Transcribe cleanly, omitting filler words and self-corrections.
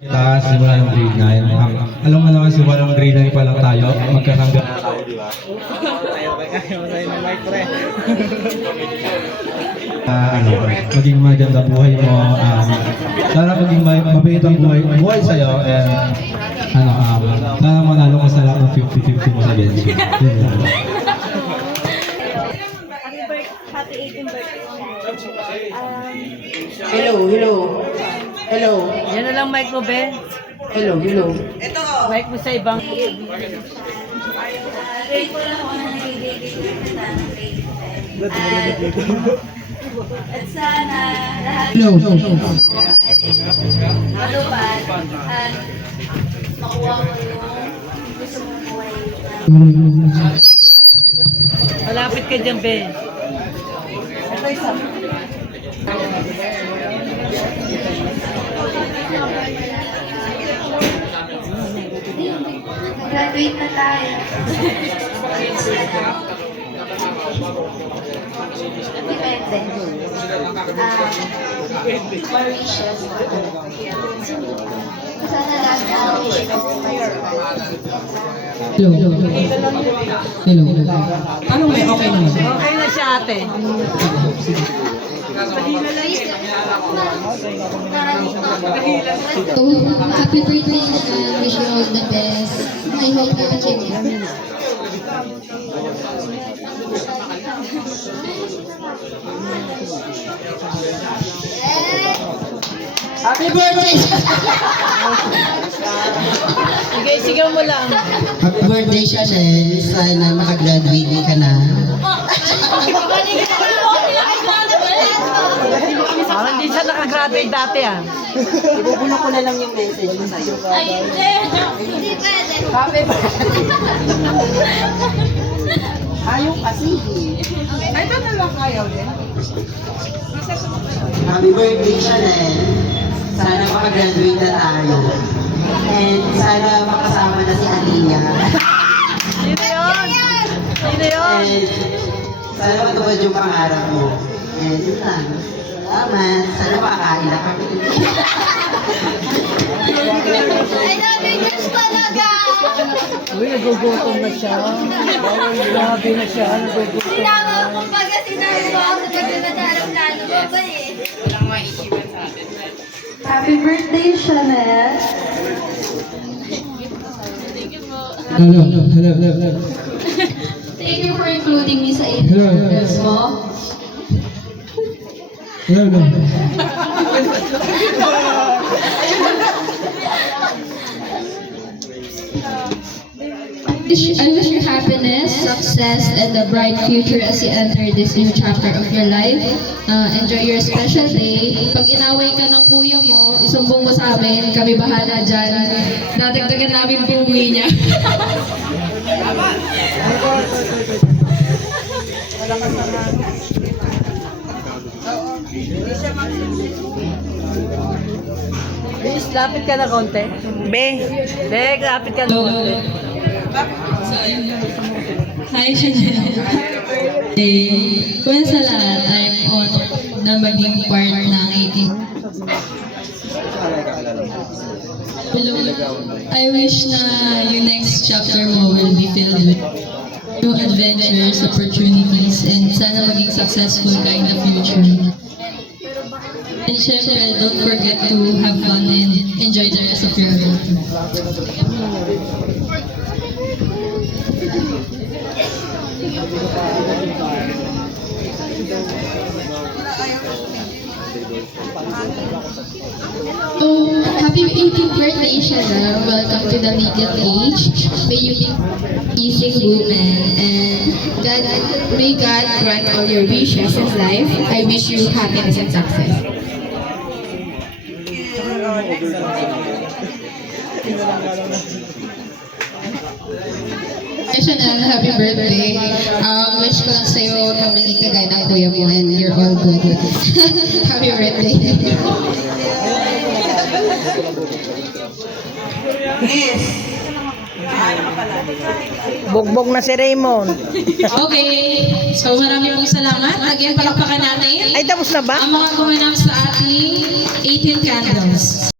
Kita simula ng grade 9. Alam mo naman simula ng grade 9 pa lang tayo. Magkakangga na tayo, di ba? Maging maganda buhay mo. Sana maging mabait ang buhay sa'yo. And sana manalo ka sa lahat ng 50-50 mo sa bench. Happy 18th birthday. Hello. Yan na lang mic mo, be. Hello. Mic mo sa ibang... Grateful ako na nag-grade na ng grade 10. At sana lahat matupad at makuha mo yung gusto mong buhay. Malapit ka dyan, be. Graduate na tayo. Depende. Mauritius. Sana lahat na wish ko. Hello. Paano may okay naman? Okay na siya, ate. So, happy birthday and wish you all the best. I hope you achieve it. Happy birthday! Sige, sigaw mo lang. Happy birthday, Chanel. Sana makagraduate ka na. Parang hindi siya nakagraduate dati, ah. Ibubulong ko na lang yung message mo sa'yo. Ay, hindi pwede. Happy birthday! Ayaw kasi. Ay, na lang ayaw din. Happy birthday, Chanel. Sana makagraduate na tayo. And sana makasama na si Aliyah. Sino yun? Sino yun? And sana matupad yung pangarap mo. And yun lang. Salamat. Sana makakain na kami. I love you guys talaga. Uy, nagugutom na siya. Grabe na siya, nagugutom. Sinama ko kumbaga sinabi ko ako sa pagdadalong plano mo ba eh. Happy birthday, Chanel. Hello. Thank you for including me sa 8 Hello. years mo. Hello. I wish you happiness, success, and a bright future as you enter this new chapter of your life. Enjoy your special day. Pag inaway ka ng kuya mo, isumbong mo sa amin. Kami bahala dyan. Dadagdagan namin buwi niya. Please, lapit ka na konti. Be, lapit ka na konti. Hi, Chanel. Kung sa lahat, I'm honored na maging part ng 18. I wish na yung next chapter mo will be filled with new adventures, opportunities, and sana maging successful ka in the future. And syempre, don't forget to have fun and enjoy the rest of your life. So, happy 18th birthday, Shara. Welcome to the legal age. May you be easy woman, and may God grant all your wishes in life. I wish you happiness and success. Chanel, happy birthday. Wish ko lang sa'yo na maging kagaya ng kuya mo and you're all good. Happy birthday. Bugbog na si Raymond. Okay, so maraming pong salamat. Again, palakpakan natin Ay, tapos na ba? ang mga gumanap sa ating 18 candles.